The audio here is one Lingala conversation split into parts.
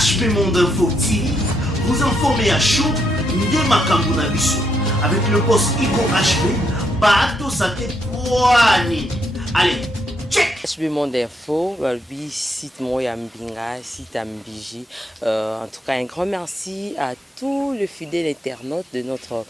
HP Monde Info TV, vous informez à chaud de Makambo Nabiso avec le boss Igo HP, Bato Sate Kouani. Allez, check! HB Monde Info, site Moya Mbinga, site Ambiji. En tout cas, un grand merci à tous les fidèles internautes de notre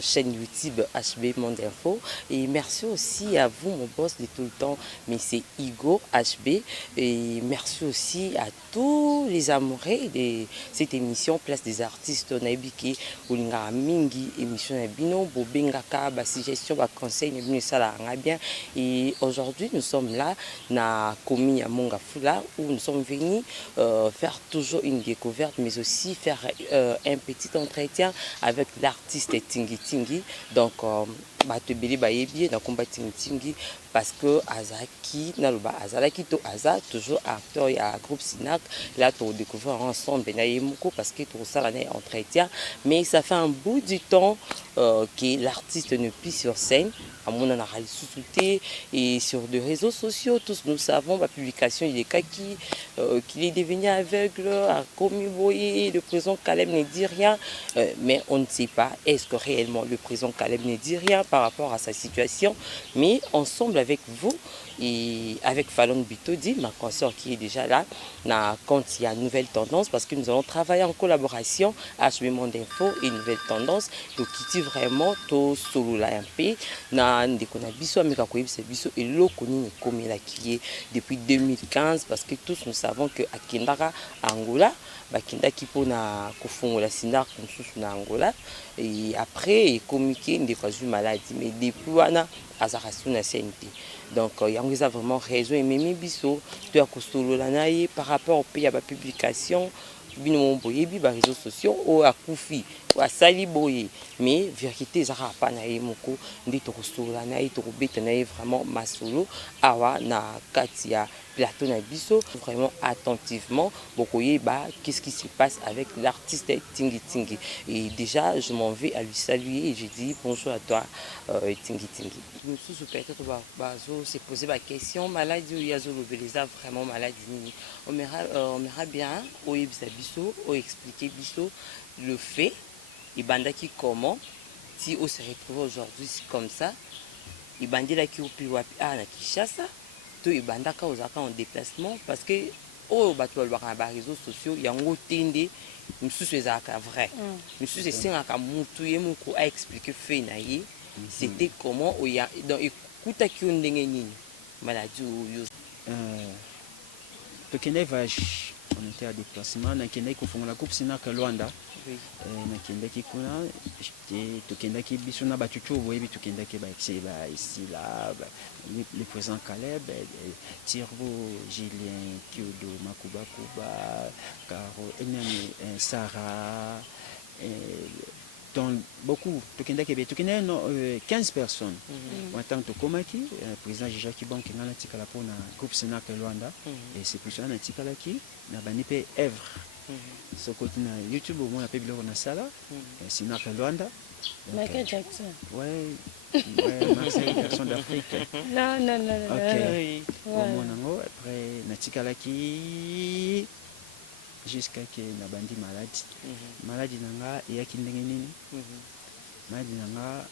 chaîne YouTube HB Monde Info. Et merci aussi à vous, mon boss de tout le temps, mais c'est Igo HB. Et merci aussi à tous les amoureux de cette émission Place des artistes. On a ébiqué Olinga Mingi, émission Bino, Bobengaka, suggestion, conseil, bien. Et aujourd'hui, nous sommes là, na Komi à Mongafula, où nous sommes venus faire toujours une découverte, mais aussi faire un petit entretien avec l'artiste Tingi Tingi. Donc, Batebele Bayebi, dans combat Tingi Tingi, parce que Azaki, Naluba Azalaki, to Aza, toujours acteur et à groupe Sinak, là, tu découvrir ensemble Benayemoko, parce que tout ça, l'année entretien, mais ça fait un bout du temps que l'artiste ne plus sur scène. À mon analyse sous-souté et sur des réseaux sociaux, tous nous savons, la publication, il est qu'il est devenu aveugle, a commis voyer, le président Caleb ne dit rien, mais on ne sait pas, est-ce que réellement le président Caleb ne dit rien par rapport à sa situation, mais ensemble avec vous, et avec Fallon Bitodi, ma consoeur qui est déjà là, quand il y a une nouvelle tendance, parce que nous allons travailler en collaboration HB Monde Info et Nouvelle Tendance, donc qui dit vraiment tout solo la MP, na ndekona biso ameka koyebisa biso eloko nini komela qui est depuis 2015, parce que tous nous savons que akendaka Angola bakendaki mpona kofongola Sinar mosusu na Angola, et après ekomiki ndeko azwi maladie, mais depuis wana azaka su na CNT. Donc yango eza vraiment raison ememi biso to ya kosolola na ye par rapport pe ya bapublication bino boyebi ba réseaux sociaux o akufi o asali boye, mais vérité ezaka pa na ye moko ndi tokosolola na ye tokobeta na ye vraiment masolo awa na kati ya plateau na biso, vraiment attentivement bokoyeba qu'est-ce qui se passe avec l'artiste Tingi Tingi. Et déjà je m'en vais à lui saluer et je dis bonjour à toi Tingi Tingi. Nous tous peut-être bazo se poser la question maladie ou yazo lobeleza vraiment maladie nini. On verra bien au biso au expliquer biso le fait et bandaki comment si on se retrouve aujourd'hui comme ça et bandela qui au plus wapi à na Kinshasa to et bandaka ozaka en déplacement parce que oh bato balobaka na réseaux sociaux yango tende misusu ezalaka vrai misusu esengaka mutu ye moko a expliquer fait na ye c'était comment oya donc ekutaki yo ndenge nini maladie oyo tokende voyage, on était à déplacement, nakende kofongola groupe Sinak Luanda. Nakendaki kuna tokendaki biso na bachuchu boyebi tokendaki ba ici là le président Caleb, Tirvo, Julien Kyodo, Makuba Kuba, Caro, Sarah, donc beaucoup tokendaki 15 personnes. En tant que Komaki, président Jacques Bank qui ngana tikala pona groupe Sinak Luanda, et c'est pour ça na tikala ki na banipe Èvre. Ce côté na YouTube au moins appelle biloko na sala Sinak Luanda. Michael Jackson. Ouais, Marseille garçon d'Afrique. Non. Ok. Au monango après na tikala ki jusqu'à que na bandi maladie. Maladie nanga eyaki ndenge nini? Maladie nanga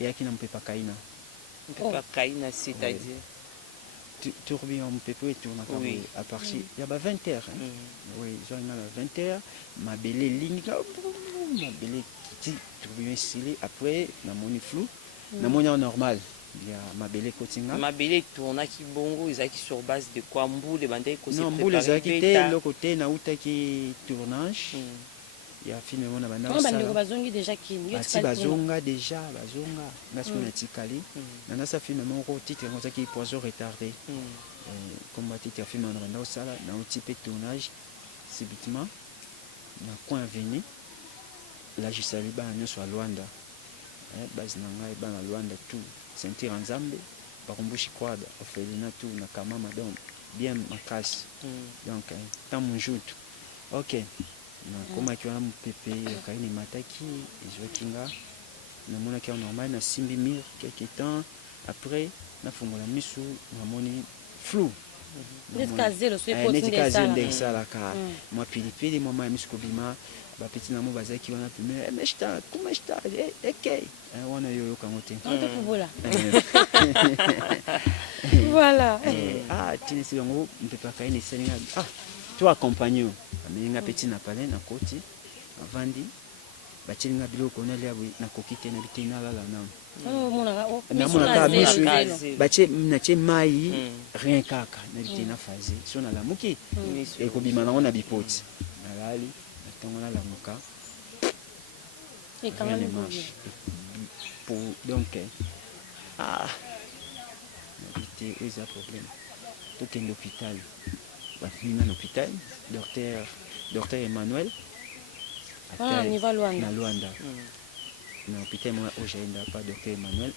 eyaki na mpepa kaina. Mpepa kaina c'est-à-dire tourbillon pépé tourne à partir il y a 20 heures oui j'ai 20 heures ma belle ligne ma belle qui tourbillon stylé après na moni flou na moni normal il y a ma belle kotinga ma belle tourna qui bongo ezaki sur base de quoi mboule bandai ko se non mboule ezaki te le côté na utaki tournage il y a finalement na banda on bazongi déjà qui bazonga déjà bazonga ngasu na tikali na ça finalement ko titre comme ça qui poison retardé comme titre film na banda sala na un type tournage subitement na coin venu là je salue ba nyoso Luanda base na ngai ba na Luanda tout sentir ensemble bakumbushi kwada ofelina tout na kama madame bien makasi donc tant mon jour OK na koma kiona mpepe kaini mataki ezokinga na mona kia normal na simbi mir quelque temps après na fongola misu na moni flou Jusqu'à zéro, soit neti ka ça. nde esalaka mwa pilipili mwa mai misuku bima bapeti nango bazalaki wana pime meshta kumeshta eke wana yo yokango te On te poubola. Voilà. tini si yango mpepaka ye nesalinga to accompagne yo ameninga peti na pale na koti avandi batyelinga biloko nalia boye nakoki te na bitei nalala nano namonaka miso natye mai rien kaka na bitei nafaze so nalamuki ekobima nango na bipoti nalali ntango nalamuka rien ne marche donc nabite oyo eza problème tokende l'hôpital bafimi na l'hôpital docteur Emmanuel na Luanda na hôpital moko ojaenda pa docteur Emmanuel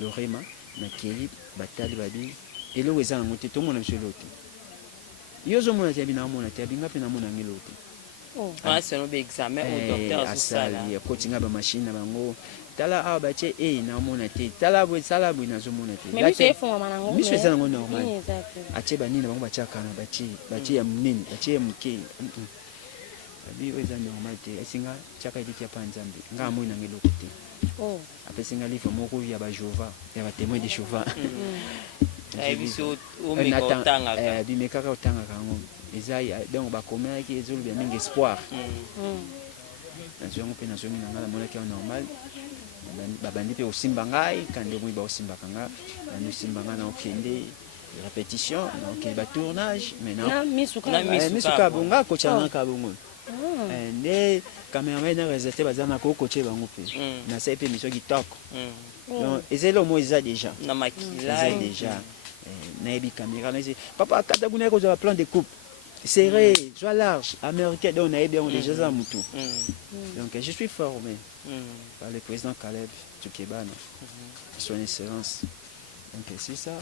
lorema na keli batali babi eloko eza nango te tomona biso eloko te yo ozomona te abi naomona te abinga mpe namona yango eloko te selon baexamen au docteur asali akotinga bamashine na bango tala awa batie naomona te tala boye sala boye nazomona te miso eza nango normal atie banini na bango batiaka na batie ya monene batie ya moke abi oyo eza normal te esinga tiaka eliki ya pa nzambe nga amoi nango eloko te apesinga livre moko ya bajova ya batémoin de jova bimekaka otangaka yango eza donc bakomaki ezoloba mingi espoir nazwi yango mpe nazongi na nga namonaki yango normal babandi mpe kosimba ngai kande moi baosimbaka nga bandi osimba nga na okende répétition na okende batournage misuka bonga kotyangaka bongo nde cameraman na réalisateur baza na kokotie bango mpe nasali mpe miso kitoko donc eza eloko mo eza déjà nayebi caméra nayebi papa kata kuna ekozwa plan de coupe serré soit large américain donc nayebi yango déjà za mutu donc je suis formé par le président Caleb Tukebana son excellence donc c'est ça.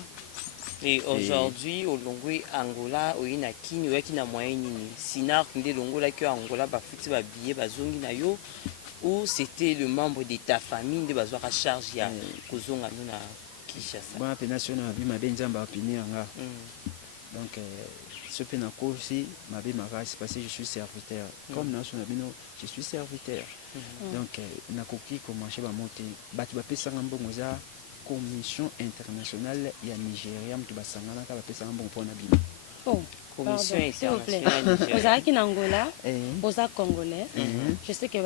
Et aujourd'hui, au Longwe, Angola, au Inakini, au Yakina Moyeni, Sinar, Kunde Longola, que Angola, Bafuti, Babiye, Bazongi Nayo, ou c'était le membre de ta famille, de Bazoa à charge, ya Kozonga, Nuna, Kishasa. Bon, la nation a vu ma benzamba opinion. Donc, ce pénaco aussi, ma vie m'a c'est parce que je suis serviteur. Comme nation a bino, je suis serviteur. Donc, Nakoki, comment je vais monter, Batu Bapé Sangambongoza. Commission internationale ya Nigeria mtu basangana ka bapesa mambo mpona bino. Commission internationale. Vous avez qui en Angola, vous êtes congolais. Je sais que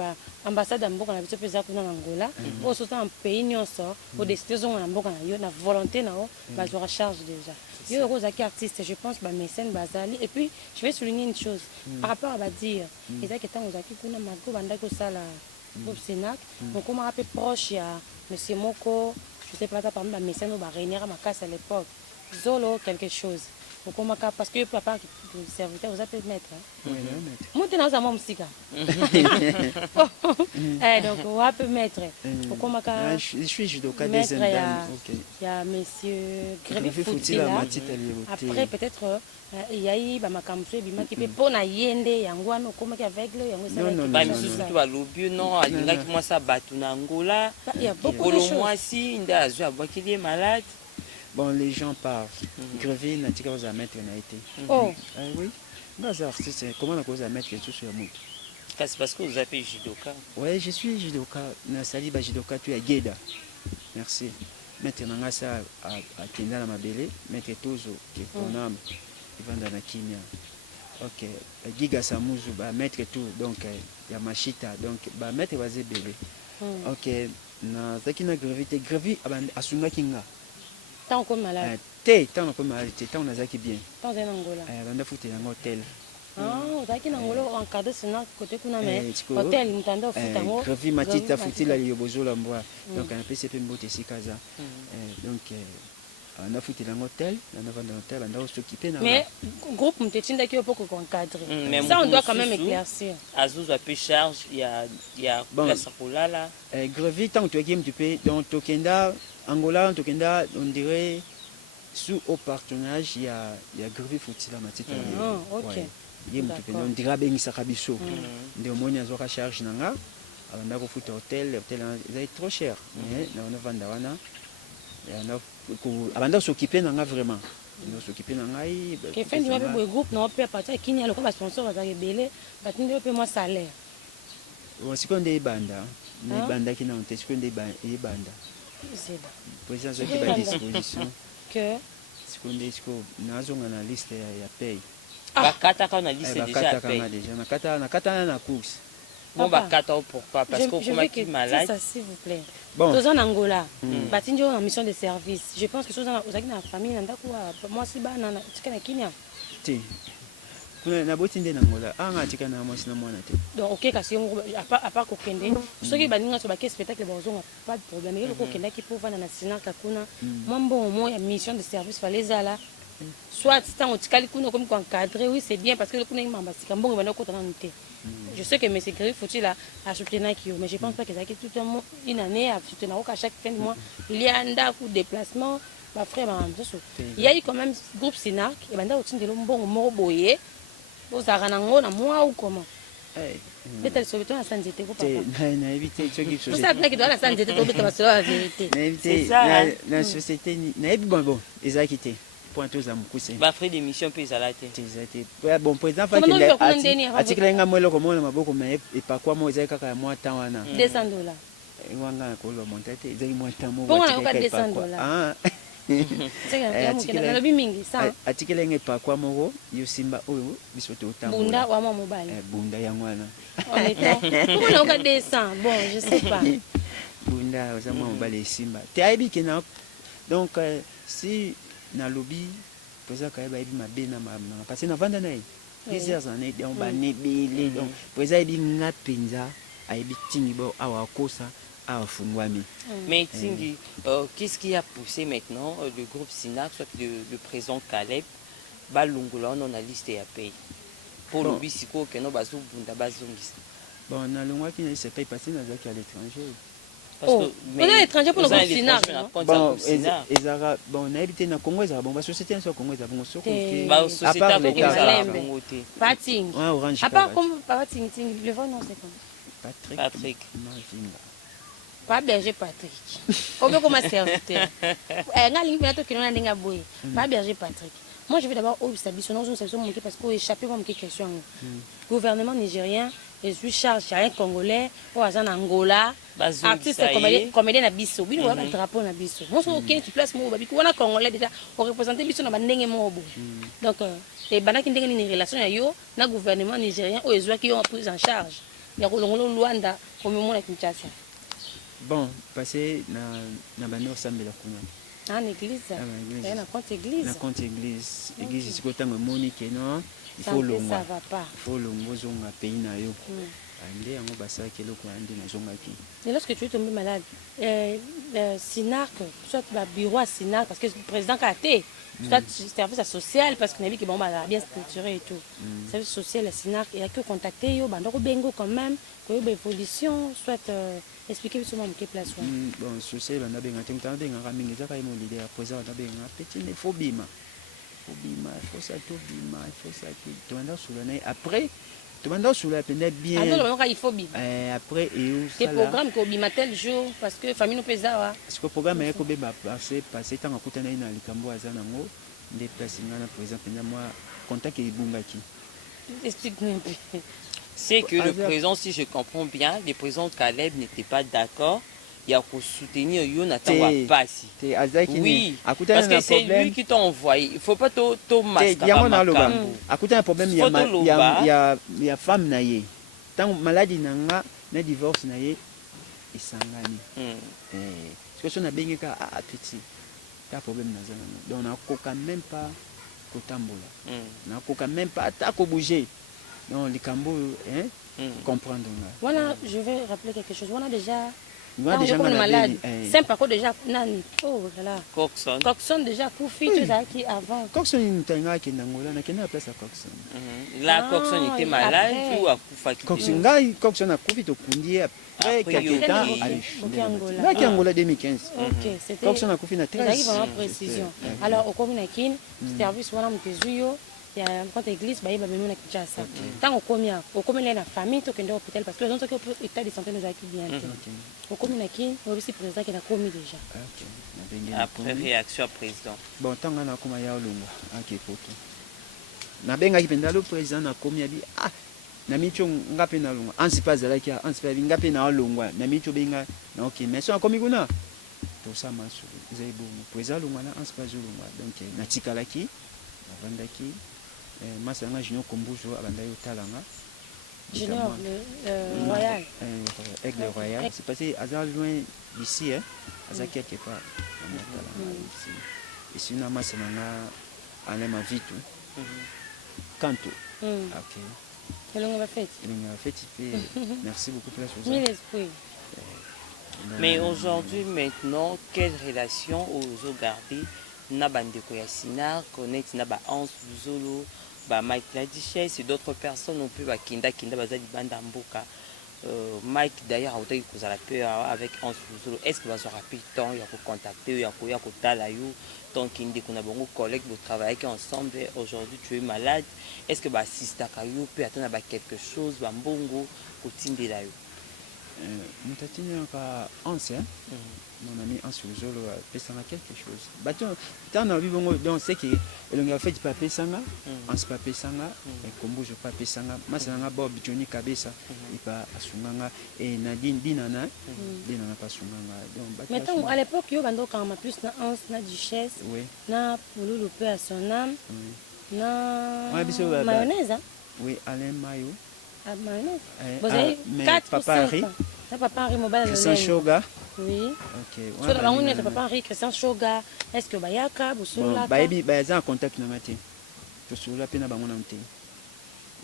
l'ambassade d'Amboka na biso pesa kuna Angola, au sortant un pays nyoso, au décision en Amboka na yo na volonté na o, ba zo charge déjà. Yo vous êtes artiste, je pense ba mécène bazali et puis je vais souligner une chose par rapport à ba dire, ils a que tant vous avez kuna mago banda ko sala au Sénat, donc on m'a appelé proche ya monsieur Moko. Je sais pas, par exemple, mais ça nous va réunir à ma casse à l'époque. Zolo, quelque chose. Parce que papa, le serviteur, vous appelez maître. Oui, maître. Moi, je suis un musique. Donc, on va appeler maître. Je suis judoka des Indes. Il y a monsieur Grévé Foutila. Après, peut-être, il y a eu ma campus qui peut pas yende yangwano comme avec le yango ça. Non, surtout ba lobio non, alinga ki moi ça batu na Angola. Il y a beaucoup de choses. Moi si nda azwa bakili est malade. Bon, les gens parlent. Grévé n'a tika aux mettre na été. Oui. Dans artiste, comment on cause à mettre tout sur le monde. C'est parce que vous appelez judoka. Oui, je suis judoka. Na sali ba judoka tu à Geda. Merci. Maintenant ça à Kenda na Mabele, mettre Tozo qui est ton âme. Vanda na Kenya. Ok. Giga Samuzu ba mettre tout donc ya machita donc ba mettre basé bébé. Ok. Na zakina gravité gravi asunga kinga. Tant comme malade. Tant comme malade, tant na zaki bien. Tant en Angola. Banda futé na hôtel. Zaki na Angola en cadre sena côté kuna mais hôtel mutanda futa ngo. Gravi matita futé la yobozola mbwa. Donc on appelle CP mbote sikaza. Donc on a foutu dans l'hôtel, on a vendu l'hôtel, on a s'occuper. Mais le groupe Moutetine qui est beaucoup encadré. Ça, on doit quand même éclaircir. Azuz a peu charge, il y a la sapoula là. Grevi, tant que tu peux, donc Tokenda, Angola, Tokenda, on dirait, sous au partenariat, il y a Grevi foutu la matite. Ok. On dirait bien Sakabiso. De moins, il y a charge nanga. On a foutu l'hôtel, l'hôtel est trop cher. Mais on a vendu. Abanda s'occuper nanga vraiment nous s'occuper de ngai que fin du mois le groupe non peut partir qui n'y a le comme sponsor va rebelle batinde peut moi salaire sikonde ibanda ni banda qui n'ont sikonde ibanda c'est là président qui va disposition que sikonde siko nazonga na liste ya paye bakata quand on a liste déjà paye nakata na course bon bakata pourquoi parce qu'on peut qui malade ça s'il vous plaît bon tous en Angola batinde en mission de service je pense que chose aux na famille nanda quoi moi si bana na tikana kinya ti na botinde na ngola anga tikana mwasi na mwana te donc ok kasi à part kokende soki baninga so bake spectacle bazonga pas de problème yelo kokenda ki pour vana na sina kakuna mambo mo ya mission de service fallait zala soit tant otikali kuna comme encadrer oui c'est bien parce que le kuna mamba sikambongo bana kota na nte je sais que monsieur Gris faut-il à soutenir qui mais je pense pas que ça qui tout un une année à soutenir à chaque fin de mois il y a un coup déplacement ma frère ma il y a eu quand même groupe Sinark et banda otinde lo mbongo mo boye ozaka nango na moi ou comment peut-être sur le temps à Sanzete ko papa na éviter ce qui société ça qui doit la Sanzete to beta la vérité c'est ça la société na bon ils a quitté point tous am cousin ba frais d'émission peut zalate bon président fa ki atikela nga mwelo ko mona maboko mais et pas quoi moi ezaka ka moi temps wana $200 wanga ko lo montate ezaki moi temps mo bon on a $200 ah atikele nge pa kwa moko yo simba oyo biso to tambo bunda wa mama mobile bunda ya ngwana comment on a 200 bon je sais pas bunda za mama mobile simba te aibi kena donc si na lobby poza ka ba aibi mabena mama parce na vanda nayi plusieurs années on ba nebele donc poza aibi ngapenza aibi tingi bo awa kosa. Mais Tingi, qu'est-ce qui a poussé maintenant le groupe Sinark, soit le président Caleb, Balungola, on a listé à payer pour le bisiko que nous basons bunda bazongis. Bon, on a le mois qui ne s'est pas passé dans à l'étranger. Oh, mais à l'étranger pour le groupe Sinark. Bon, on a habité dans le Congo, bon, la société est au Congo, à part les cas, pas Ting. À part comme pas Ting, le vrai nom c'est quoi? Patrick. Pas berger Patrick. Comment comment serviteur. Nga lingi na to kinona ndinga boy. Pas berger Patrick. Moi je vais d'abord au établissement nous sommes monter parce qu'on échappé moi quelque question. Gouvernement nigérien, les charge un congolais ou en Angola. Artiste comédien na biso. Bino wa drapeau na biso. Moi so OK tu places mo babi ko na congolais déjà pour représenter biso na bandenge mo bo. Donc et banaki ndenge ni relation ya yo na gouvernement nigérien ou ezwa qui ont pris en charge. Ya ko longolo Luanda comme mo na Kinshasa. Bon, passé na banor sambela kuna. Ah, l'église. Il na compte église. Na compte église. Église c'est côté monique non. Il faut longo. Ça va pas. Il faut longo zonga pays na yo. Ande yango basa kelo ko ande na zonga ki. Et lorsque tu es tombé malade, Sinark, soit le bureau à Sinark parce que le président Kate, soit service social parce qu'on a vu que bon bah bien structuré et tout. Service social à Sinark, il y a que contacter yo bandoko bengo quand même, que yo évolution, soit expliquer sur mon place. Bon, social on a bien atteint tant bien ramingi za ka mo leader président on a bien petit ne faut bima. Il faut ça tout bima, il faut ça tout. Tu vas sur le après tu vas sur la peine bien. Il faut bima. Après et des programmes ko bima tel jour parce que famille nous pesa wa. Parce que programme est ko beba passer tant akutana ina likambo azana ngo déplacer ngana par exemple moi contact et bungaki. Explique-nous un peu. C'est que le président, si je comprends bien, le président Caleb n'était pas d'accord. Il y a pour soutenir Jonathan Wapasi. Oui, parce que c'est lui qui t'a envoyé. Il ne faut pas tout masquer. Il y a un problème, il y a femme naïe. Tant maladie n'a divorce naïe, il s'engage. Parce que si on a bien un petit, il y a un problème. Donc on n'a quand même pas Kotambola. On n'a même pas à bouger. Non, les Cambo, comprendre. Voilà, je vais rappeler quelque chose. On a déjà. Malade. C'est pas quoi déjà. Nani. Oh là. Coxon. Coxon déjà pour filles qui avant. Coxon il n'angola na kena place à Coxon. Là Coxon était malade ou a kufa ki. Coxon a kufi to kundi après quelques temps là qui Angola 2015. OK, c'était Coxon a kufi na 13. Il y a vraiment précision. Alors au communakin, service wana mtezuyo ya quand église ba yeba bemona Kinshasa tant okomi na famille to kende hôpital parce que les autres qui état de santé nous accueille bien okomi na kin aussi président qui na komi déjà après réaction président bon tant na koma ya olongo ake poto na benga ki penda le président na komi abi na micho ngape na longo ansi pas zalaki ansi pas ngape na olongo na micho benga na ok mais so komi kuna to ça maso zai bon président longo na ansi pas longo donc na tikalaki na vandaki masanga junior kombuzo abanda yo talanga junior royal aigle royal c'est passé hasard loin d'ici à quelque part ici et si na masanga ana ma vitu kanto ok elongo ba fête merci beaucoup pour la chose mille esprits. Mais aujourd'hui maintenant quelle relation aux gardés na bandeko ya Sinar connect na ba Hans Luzolo ba Mike Ladichesse et d'autres personnes on peut ba kinda bazali banda mboka Mike d'ailleurs a été kozala peu avec Hans Luzolo est-ce que va se rappeler temps il y a ko contacter ya ko tala yo tant kinde qu'on a bon collègue de travailler ensemble aujourd'hui tu es malade est-ce que ba assista ka yo peut attendre ba quelque chose ba mbongo ko tindela yo mutatini ka ancien mon ami en Luzolo pesanga quelque chose baton tant na bibongo donc c'est que elonga fait pas pesanga en pas pesanga et kombo je pas pesanga masanga bob Johnny Kabesa et pas asunganga et Nadine dinana pas sunganga donc maintenant à l'époque yo bando quand ma plus na Hans na Duchesse na Poulou peu à son âme na mayonnaise oui Alain Mayo mayonnaise vous avez 4 papa Henri papa Henri mobile Christian Shoga oui ok so la bango ne papa Henri Christian Shoga est-ce que bayaka busula bayebi baza en contact na ngati to sula pena bango na mte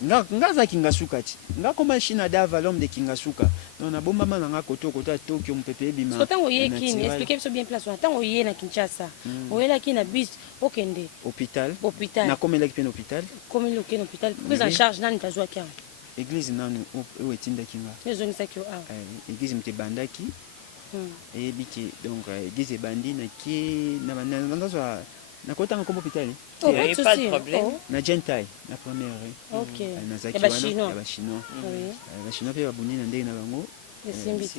ngaza kingasuka ti ngakoma china dava l'homme de kingasuka non na bomba mana nga koto Tokyo mpepe bima so tango yekini expliquer so bien place tango yé na Kinshasa oyela ki na bus okende hôpital na komela ki pena hôpital komela ki na hôpital prise en charge nani tazwa kia église nanu o etinda kinga ezongisa ki église mte bandaki et biki donc église bandi na ki na bandazwa na kota nga kombo hôpital il n'y a pas de problème na gentai na première ok na zaki wana ba chinois ba chinois pe babuni na ndenge na bango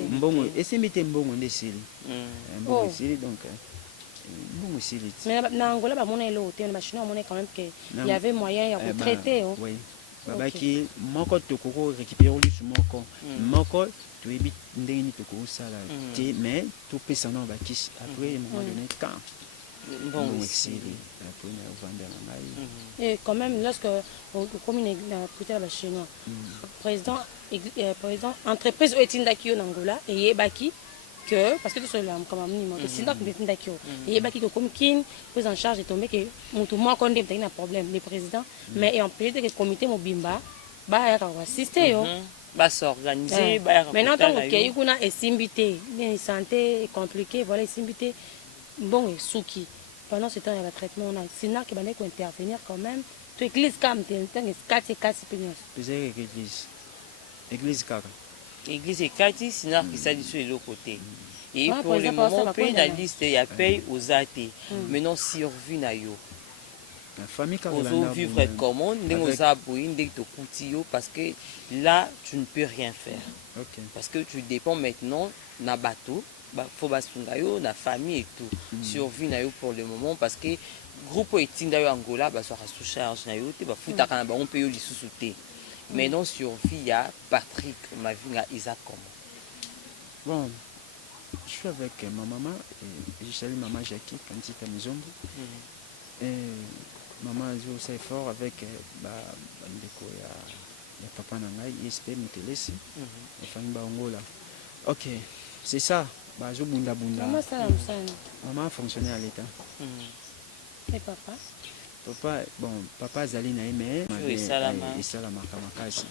mbongo esimbite mbongo ndesili mbongo esili donc mbongo esili mais na Angola ba mona elo te ba chinois mona quand même que il y avait moyen ya ko traiter oui babaki moko tokoko récupérer lusu moko toyebi ndenge ni tokoko sala te mais topesa na bakisi après moment donné quand bon et quand même lorsque comme une plutôt la chinois président entreprise etindaki en Angola et yebaki que parce que tout cela comme minimum que sinon que etindaki et yebaki que comme kin prise en charge est tombé que mutu moi quand il y a un problème le président mais et en plus que comité mobimba ba ya assister yo ba s'organiser maintenant tant que kuna esimbité ni santé compliqué voilà esimbité bon et souki pendant ce temps il y a le traitement on a Sinar qui va intervenir quand même tu église comme tu es 4 pénios plusieurs église kaka église 4 Sinar qui ça dit sur l'autre côté et pour le moment paye la liste il y a paye aux athées maintenant survie na yo la famille aux vivre comment ndenge aboyi ndenge to kutio parce que là tu ne peux rien faire parce que tu dépends maintenant na bateau faut basunga yo na famille et tout survie na yo pour le moment parce que groupe etinda yo Angola ba so sous charge na yo te ba futa kana ba on peut yo lisusu te maintenant survie ya Patrick Mavinga Isaac comment bon je suis avec ma maman et je salue maman Jackie quand il est à Mizombo et maman a aussi fort avec ba ndeko ya papa na ngai ISP Mutelesi et famille ba Angola ok c'est ça bazo bunda maman fonctionnait à l'état et papa papa azali na mais et salama makasi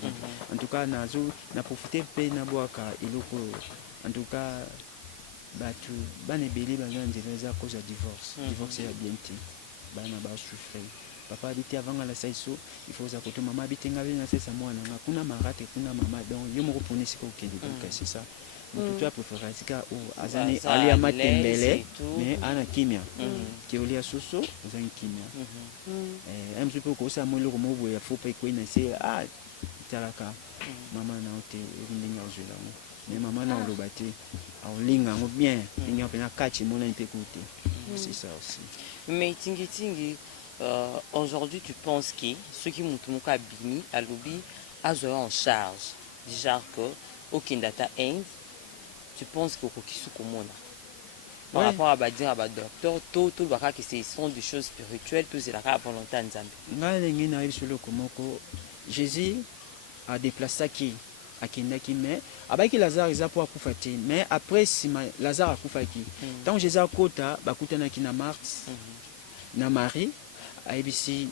en tout cas na profiter pe na boaka iloko en tout cas batu bana ebele bananzeleza cause ya divorce ya bien te bana ba souffrir papa habite avant la saiso il faut ça que maman habite ngabe na sesa mwana nga kuna marate kuna mama donc yo moko poni siko okende donc c'est ça mutu a préféré sika o azani ali amatembele mais ana kimia ki olia soso azani kimia am supo ko sa mo lo mo bo ya fo pa ko ina se talaka mama na ote ndinga ozela mais maman na lo bati au linga ngo bien linga pena kachi mo na ipekute c'est ça aussi. Mais tingi aujourd'hui tu penses que ceux qui montent mon cabini à lobby a en charge déjà que aucun data end tu penses que kokisu komona par rapport à badir à docteur tout le baka que ce sont des choses spirituelles tout c'est la volonté nzambe ngalengi na ile solo komoko Jésus a déplacé qui akendaki mais abaki Lazare eza pour akufa te mais après sima Lazare akufaki tant Jésus akota bakutanaki na Marthe na Marie aibisi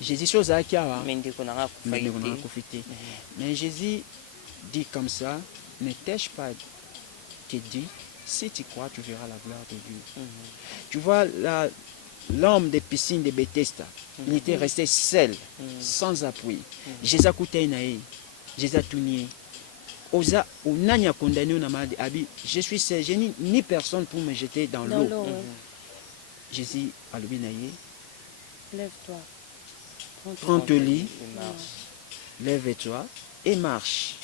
Jésus chose aki awa mais ndeko na akufa te mais Jésus dit comme ça ne t'ai-je pas te dit si tu crois tu verras la gloire de Dieu. Tu vois l'homme des piscines de Bethesda il était resté seul sans appui Jésus akutai na ye Jésus a tout nié. Oza onani a condamné na malade abi je suis seul je n'ai ni personne pour me jeter dans l'eau. Jésus a le binaye lève-toi prends ton lit lève-toi et marche.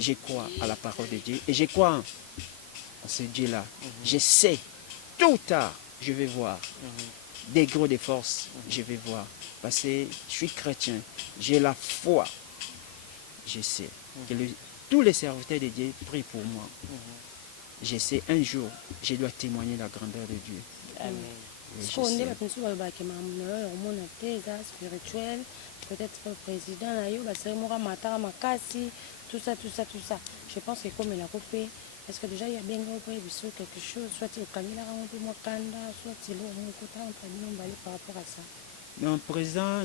Je crois à la parole de Dieu et je crois en ce Dieu là. Je sais tôt ou tard je vais voir des gros de force je vais voir parce que je suis chrétien j'ai la foi. Je sais que tous les serviteurs de Dieu prient pour moi. Je sais un jour, je dois témoigner la grandeur de Dieu. Amen. Spirituel, peut-être président, tout ça. Je pense que comme il a coupé, est-ce que déjà il y a bien quelque chose, soit il soit par rapport à ça. Non, président,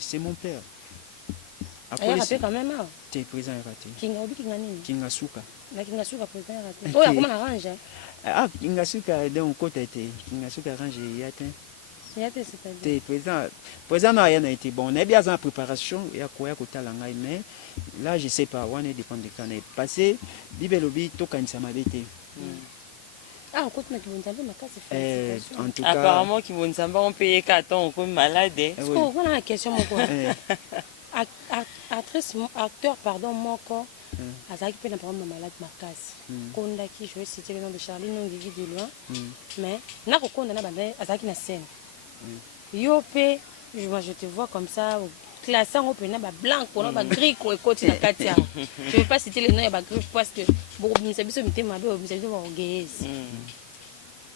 c'est mon père. Il a raté quand même. Tu es président raté. Kingasuka. Président raté. Oh, comment arrange? Kingasuka, donc côté Kingasuka arrange yatin. Yatin c'est-à-dire. Président n'a rien été bon. On est bien en préparation, il y a quoi côté langai mais là je sais pas, on est dépend de quand est passé. Bibelobi to kanisa mabete. En tout cas, apparemment qui vont s'en on payer carton on comme malade. Est-ce qu'on a la question mon acteur pardon moko azaki pe na parole malade makasi kondaki je vais citer le nom de Charlie non Vivi de loin mais na kokonda na banda azaki na scène yo pe je te vois comme ça classant au pena ba blanc pour ba gris ko ekoti na katia je vais pas citer le nom ya ba gris parce que beaucoup misabiso mitema be misabiso ba ogezi.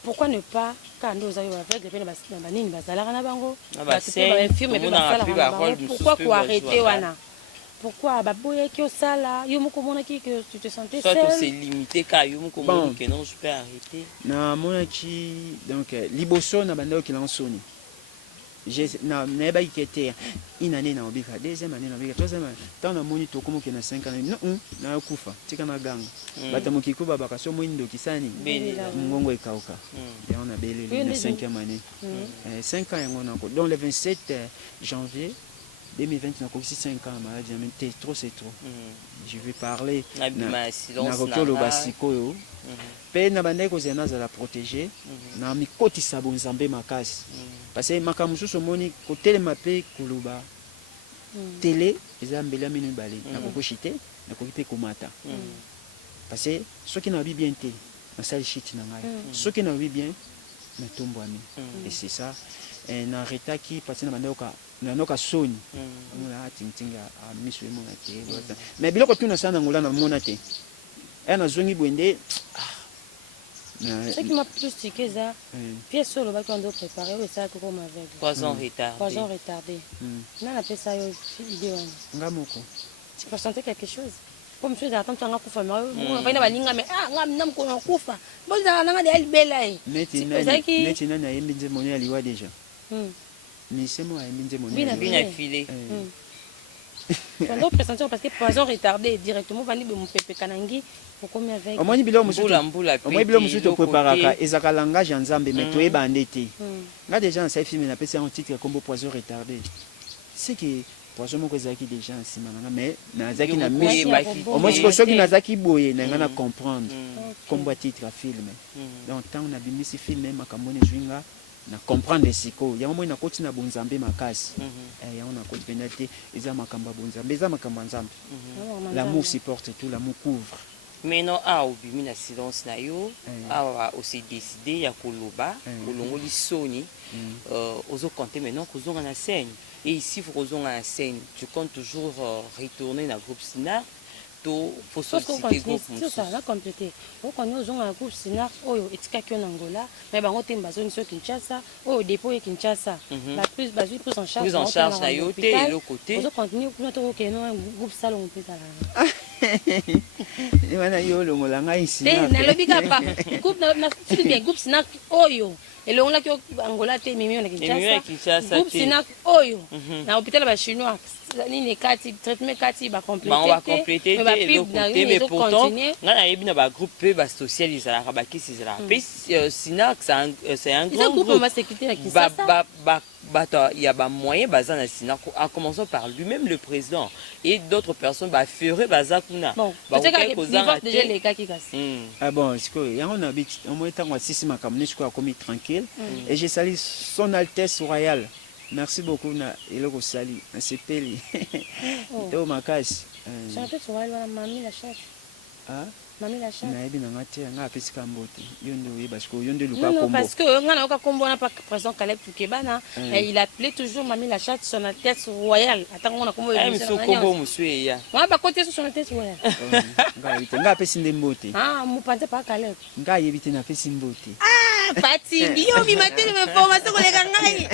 Pourquoi ne pas quand nous avons avec les peines banini bazalaka na bango firme pe basala pourquoi ko arrêter wana pourquoi baboya ki osala yo moko mona ki que tu te sentais seul soit c'est limité car yo moko mona que non je peux arrêter na mona ki donc liboso na banda ki lansoni na ba ikete une année na obika deuxième année na obika troisième année tant na moni to comme que na 5 ans non na kufa tika na ganga bata mokikuba bakaso mwindo kisani ngongo ekauka et on a belé la 5e année 5 ans yango nako donc le 27 janvier 2020 na kosi 5 ans maladie mais trop c'est trop je vais parler na rotolo basikoyo pe na bande ko zena za la protéger na mikoti sabo nzambe makasi parce que makamu suso moni ko telema pe kuluba télé ezambela minu balé na ko chité na ko pe komata parce que ceux qui n'ont bien té na sali shit na ngai ceux qui n'ont bien na tombwami et c'est ça et na reta qui parce que na bande ka na noka soni mona tintinga a misu mona te mais biloko tuna sana ngula na mona te et na zongi bwende ce qui m'a plus tiqué ça pièce sur le bac on doit préparer ça comme avec 3 ans retardé na la pesa yo idée ngamoko tu peux sentir quelque chose comme chose attends tu nga kufa mais va na balinga mais ngam nam ko kufa boza na nga de bela neti na yembi nze moni aliwa déjà mais c'est moi yembi nze moni bien filé on doit présenter parce que poison retardé directement vandi be mpepe kanangi pourquoi avec au moins bilo musu mbula au moins bilo musu to préparaka ezaka langage ya nzambe mais to ebande te nga déjà ça film na pesa un titre comme poison retardé c'est que poisson moko ezalaki déjà nsima nanga mais nazalaki na Oui, miso au moins soki nazalaki boye na nga na comprendre kombo ya titre ya filme donc ntango nabimisi filme makambo wana ezwi nga na comprendre sikoyo yango moi nakoti na bonzambe makasi yango nakoti mpenza te eza makambo ya bonzambe eza makambo ya nzambe l'amour supporte tout l'amour couvre. Maintenant awa obimi na silence na yo awa ose décidé ya koloba olongoli soni ozocompte maintenant kozonga na scène et ici faut kozonga na scène tu comptes toujours retourner na groupe Sinar to faut solliciter groupe c'est ça la compléter on ozonga na groupe Sinar oyo etikaki en Angola mais bango te bazoni so Kinshasa oyo dépôt ya Kinshasa la plus prise en charge na yo te et le côté ozo continuer pour to ke no groupe salon peut la wana yo olongola ngai Sinar te nalobi kapa groupe na fili bien groupe Sinar oyo elongolaki Angola te mimi na Kinshasa groupe Sinar oyo na hôpital ba chinois nini kati traitement kati ba compléter mais mais pourtant nga na yebi na ba groupe pe ba social ezalaka ba kisi ezalaka pe Sinar c'est un grand groupe de sécurité na Kinshasa il y a des moyens basés dans Sinar, en commençant par lui-même le président et d'autres personnes feraient bazar kuna. Bon, peut-être déjà les cas qui cassent. Ah bon, c'est quoi? Il y a un habit, au moins tant que si ma caméra je crois comme tranquille et j'ai sali son Altesse royale. Merci beaucoup na eloko sali, c'est peli. To makasi. Son Altesse royale la mamie la chatte. Ah? Mamie la chatte. Na ebi na ngati nga pesika mbote. Yondo oui parce que yondo luka kombo. Non parce que nga na oka kombo na pas président Caleb Toukebana, il appelait toujours mamie la chatte son Altesse royale. Attends on a kombo ya monsieur kombo monsieur ya. Moi ba côté son Altesse royale. Nga pesi ndembote. Ah, mu pante pas Caleb. Nga yebite na pesi mbote. Ah, pati yo mi matin me formation ko le ngai.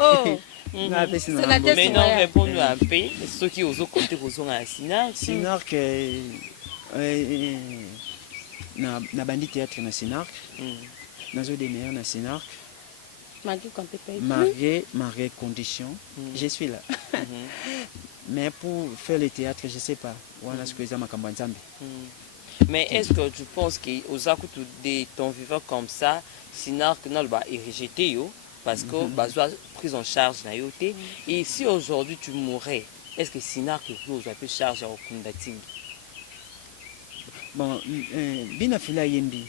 Oh. Mais non, répondre à paix. Ceux qui osent compter pour son Sinar. Sinar que na bandi théâtre na Sinar. Nazo demeure na Sinar. Marié condition. Je suis là. Mais pour faire le théâtre, je sais pas. Voilà ce que les amis Nzambe. Mais est-ce que tu penses qu'aux actes de ton vivant comme ça, Sinar que non va rejeter yo? Parce que besoin prise en charge na yoté et si aujourd'hui tu mourrais est-ce que Sinar que vous avez charge au Kundating bon bina fila yembi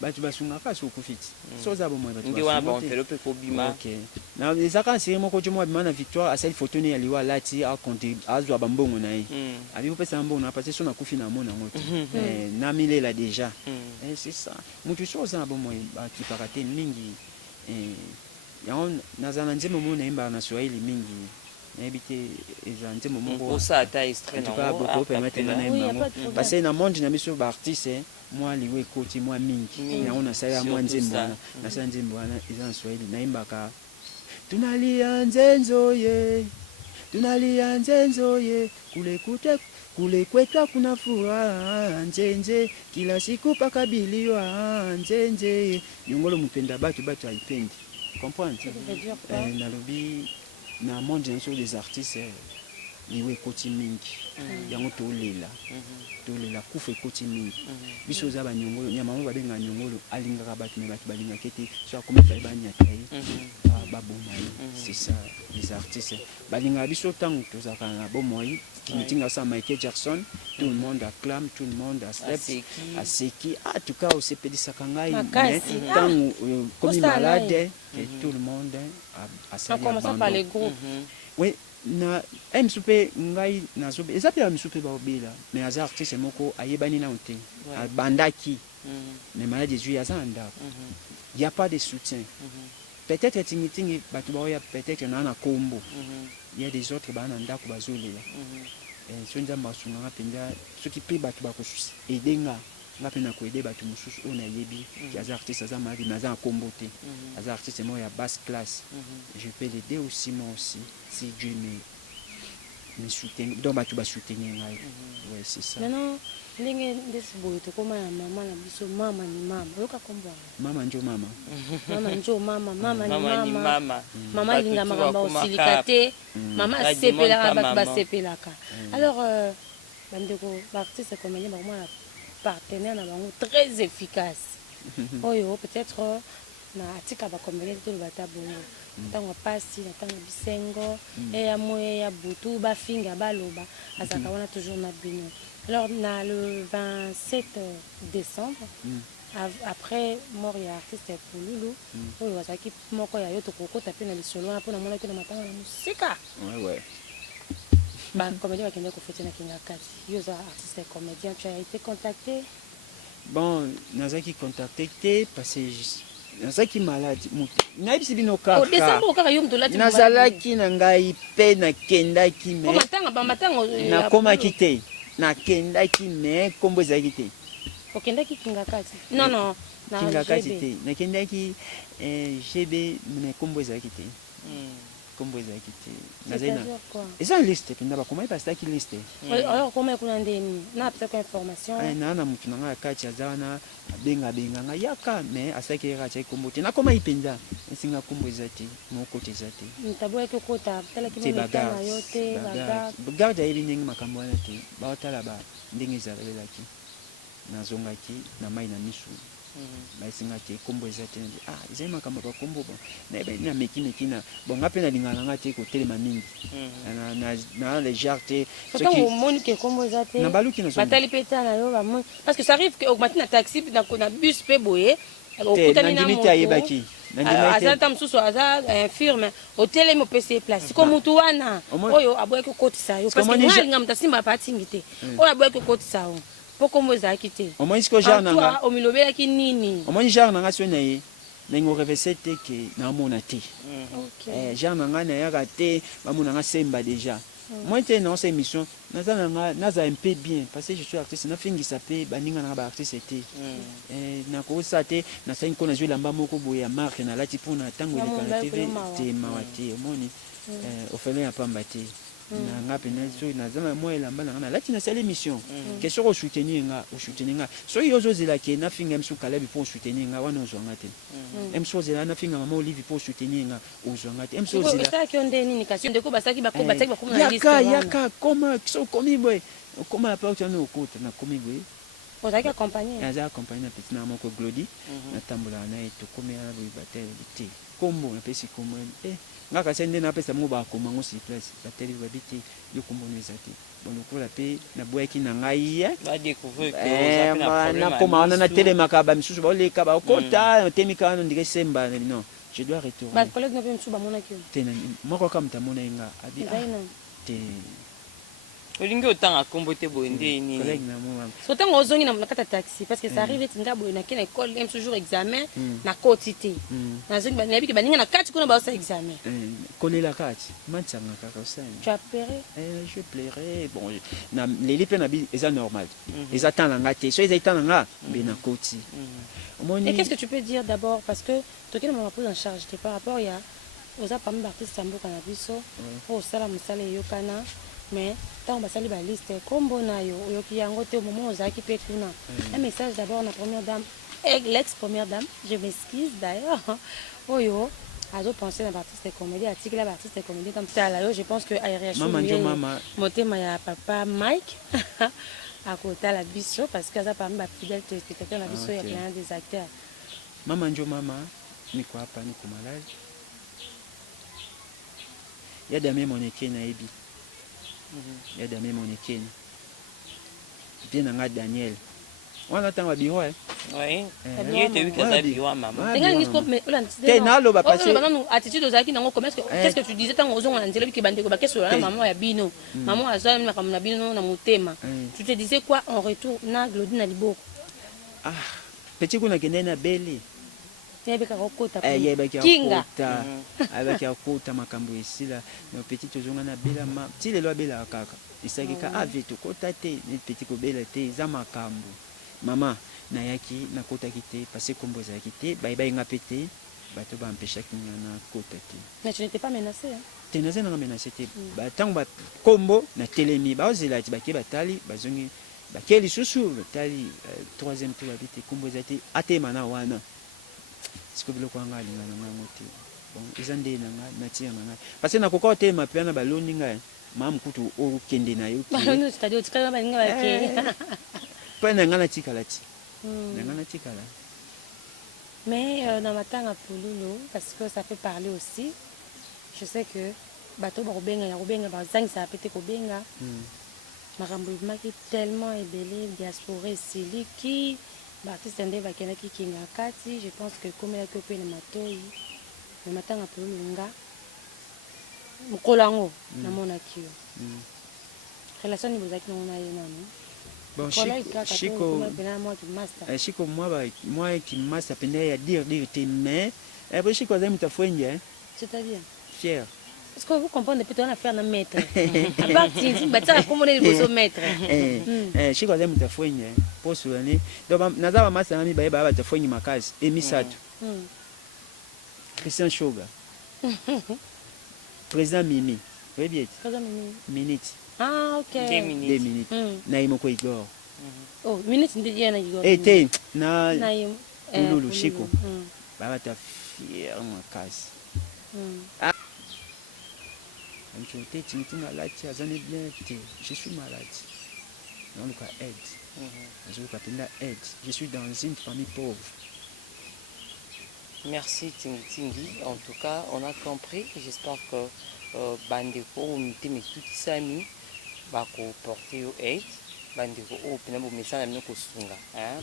batu basunga kaso kufiti so za bomo batu ndio wana ba enveloppe ko bima OK na ezaka siri moko jomo bima na victoire asali photo ne yaliwa lati a compter azwa bambongo na ye abi ko pesa mbongo na passer so na kufi na mona ngoto na milela déjà c'est ça mutu so za bomo ba kiparate mingi yango nazana nzembo moko nayembaka na swahili mingi nayebi te eza nzembo moko beaucoup permettre nga nayemba yango parce que na monde na biso baartiste mwa liwe ekoti mwa mingi yango nasala mwa nzembo wana nasala nzembo wana eza na swahili nayembaka tunalia nzenzo ye kule kwetu kuna furaha nzenze kila siku pakabiliwa nzenze nyongolo mupenda batu haipendi. Comprendre nalobi na monde bien sûr des artistes liwe koti mingi yango tolela kufa ekoti mingi biso za banyongolo nyama mo babenga nyongolo alingaka batu me batu balingaka te so akomisa banyata ye baboma ye c'est ça les artistes balingaka biso ntango tozalaka na bomoi Tinga ça Michael Jackson, tout le monde acclame, tout le monde accepte, Aseki, en tout cas au CPD Sakangai, comme il est malade, et tout le monde a ça commence par les groupes. Oui, na msupe ngai na zobe, ezapi ya msupe ba obela, mais az artiste moko ayebani na onte, bandaki, mais malade Jésus azanda. Il y a pas de soutien. Peut-être tingi batu ba ya peut-être na na kombo. Il y a des autres bana ndako bazolela so nzamba sunga penda ceux qui paient batu bakosusi edenga ngapena ko aider batu mususu on a yebi qui az artiste za mari na za kombote az artiste mo ya basse classe je peux l'aider aussi moi aussi si Dieu me soutient donc batu ba soutenir ngai ouais c'est ça non ndenge ndesi boye to koma ya mama na biso mama ni mama yoka kombo mama njo mama mama ni mama mama linga makamba osilikate mama sepelaka batu basepelaka alors bandeko baartiste comédien vraiment la partenaire na bango très efficace oyo peut-être na atika ba comédien to bata bongo ntango pasi na ntango bisengo eya moye ya butu bafinga baloba azalaka wana toujours na bino. Alors le 27 décembre après mort ya artiste Pululu oyo azalaki moko ya yo tokokota mpe na lisolo wana mpona monaki na matanga na mosika bacomédien bakende kofete na kinga kati yo oza artiste comédien, tu as été contacté? Bon, nazaki contacté te parce que nazaki malade nayebisi bino kaka nazalaki na ngai mpe nakendaki me nakomaki te nakendaki me nkombo ezalaki te okendaki kinga kati? Non kinga kati te nakendaki gb me nkombo ezalaki te nkombo ezalaki te eza liste mpenza bakomai pasitaki liste komai kuna ndeni na apesaka information naa na motu na ngai ya kati aza wana abengabenganga yaka me asalaki yaka atiaki nkombo te nakomai mpenza esinga nkombo eza te moko te eza te taboyaki okota talaki mometa na yo te bagarde ayebi ndenge makambo wana te baotala ndenge ezalelaki nazongaki na mai na misu baesinga te nkombo eza te ezali makambo bakombo na mekimeki na bonga mpe nalingana nanga te kotelema mingi na légère te omoni ke nkombo eza te na baluki batali mpe ta na yo bamoni parce que ça arrive ke omati na taxi na bus mpe boye nandimi te ayebaki aza ta mosusu aza infirme otelemi opesi ye place siko mutu wana oyo aboyaki okotisa yo parce que ngalinga moto asimba patingi te oyo aboyaki okotisa yo mpo kombo ezalaki te omoni siko genre nanga omilobelaki nini omoni genre nanga so na ye ndenge orevese te ke naomona te genre nanga nayaka te bamona nga semba déjà moi te naosa émission naza nanga naza un peu bien parce que je suis artiste nafingisa mpe baninga nanga baartiste te nakosa te nasali nko nazwi elamba moko boye ya marke nalati mpona ntango eleka na tv te mawa te omoni ofele ya pamba te nanga mpenza soki naza na mwa elamba nanga nalati nasali émission ke soki osoutenir nga soki ozozela ke nafinga msu kalabi mpo osoutenir nga wana ozwanga te msu ozela nafinga mama olivi mpo osoutenir nga ozwanga te msu ozeleyaka koma so okomi boye okoma na porte wana okota nakomi boye ozalaki accompagné aza accompagné na petit na moko glodi natambolaka na ye tokomi ana boye batele te kombo napesi kombo nga kasi nde napesa bango bakoma ngo sur place bateli babi te yo kombo no eza te bon lokola mpe naboyaki na ngai nakoma wana natelemaka bamisusu baoleka bakota otemika wana ndike semba non je dois retourner te moko kaka moto amona ye nga abi te olingi otanga kombo te boye nde nini so ntango ozongi na kati ya taxi parce que ça arrive eti nga boye nake na école même toujours examen nakoti te nazongi nayebiki baninga na kati kuna baosa examen kolela kati matisanga kaka osani tu as pleuré je pleurais bon leli mpe na bi eza normal eza temps na nga te so eza temps na nga mbe nakoti et qu'est-ce que tu peux dire d'abord parce que tokende mama pose en charge te par rapport ya oza parmi baartiste ya mboka na biso po osala mosala eyokana mais ntango basali baliste kombo na yo oyoki yango te moment ozalaki mpe kuna un message d'abord na première dame l'ex première dame je m'excuse d'ailleurs oyo azopense na baartiste comédie atikela baartiste comédie comme tala yo je pense que aération motema ya papa Mike akotala biso parce que aza parmi bafidèle téléspectateur na biso ya plein des acteurs mama njo mama niko hapa niko malade ya damie moneke nayebi ya damie monekeni vie na nga Daniel wana ntango babiro te naloba attitude ozalaki nango qu'est-ce que tu disais ntango ozonga na nzela biki bandeko bakesola na mama ya bino mama azwa makambo na bino na motema tu te disais quoi en retour na Glodi na liboko petit kuna kende na bele yebeka kokota ayebaki akota makambo esila na petit tozonga na bela ti lelo abelaka kaka esakika ave tokota te petit kobela te eza makambo mama nayaki nakotaki te parce kombo ezalaki te bayebai nga mpe te bato bampeshaki nga nakota te mais tu n'étais pas menacé te naza nanga menacé te ntango bakombo na telemi baozela ti bake batali bazongi bake lisusu batali troisième tour babi te kombo eza te atema na wana siko biloko anga alingana ngango te bon eza nde na nga natia na nga parce que nakoka otema mpe wana balondi ngai maa mokutu okende na yo mpe na nga natikala ti na nga natikala Mais dans ma tanga Pouloulou, parce que ça fait parler aussi, je sais que bateau Barobenga, par exemple, ça a pété Kobenga. Maramboubima qui est tellement ébélé, diaspora et qui, artiste indé, qui Kingakati, je pense que comme il a coupé le matoi, le matin à Pouloulou, Mkolango, na mona kio. Relation ni bozaki na mona yena no. Bon, Chico, moi qui master pendant à dire mais après Chico aime ta fouine, c'est-à-dire fier. Est-ce que vous comprenez depuis ton affaire na maître? À part si bâtard comment les beaux maître. Chico aime ta fouine pour souvenir. Donc nazaba master na mi ba ta fouine makazi emisatu. Christian Shoga. Président Mimi. Oui bien. Président Mimi. Minute. Ah OK. 2 minutes. 2 minutes. Na imoko Igor. Oh, minute ndi na Igor. Te na Pouloulou Chico. Ba ta fier makazi. Je suis malade. Je suis dans une famille pauvre. Merci Tingi. En tout cas, on a compris. J'espère que Bandeko ou Mité mais tout ça mis va porter au aide. Bandeko ou pena bo message na ko sunga.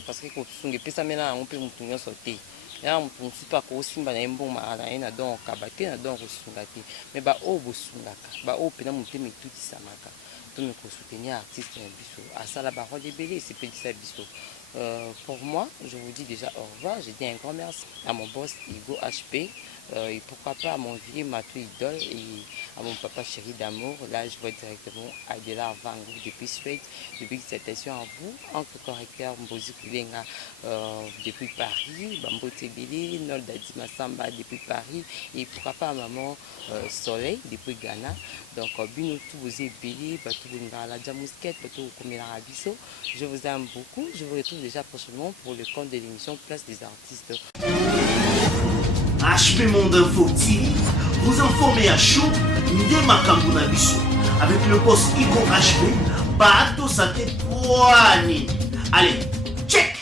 Parce que ko sunga pesa mena on peut mutunga sauter. Ya mutunga pas ko simba na mbongo na ina donc kabate na donc sunga ti. Mais ba o bo sunga ka. Ba o pena muté mais tout ça maka. Tout me ko soutenir artiste na biso. Asala ba roi de belé c'est petit ça biso. Pour moi, je vous dis déjà au revoir. Je dis un grand merci à mon boss Igo HP et pourquoi pas à mon vieux Matou Idole et à mon papa chéri d'amour. Là, je vois directement Adela Vangou depuis Suède, depuis citation à vous, entre correcteur Mbozi Kulenga depuis Paris, Bambo Tebele, Nolda Dimasamba depuis Paris et pourquoi pas à maman Soleil depuis Ghana. Donc, Bino tout vous est belé, Batou Bengala Jamousket, Batou Komela Rabiso. Je vous aime beaucoup. Je vous retrouve déjà prochainement pour le compte de l'émission Place des artistes. HP Monde Info TV, vous informez à chaud, Ndema Kambuna Biso, avec le boss Ico HP, Bato Sate Poani. Allez, check!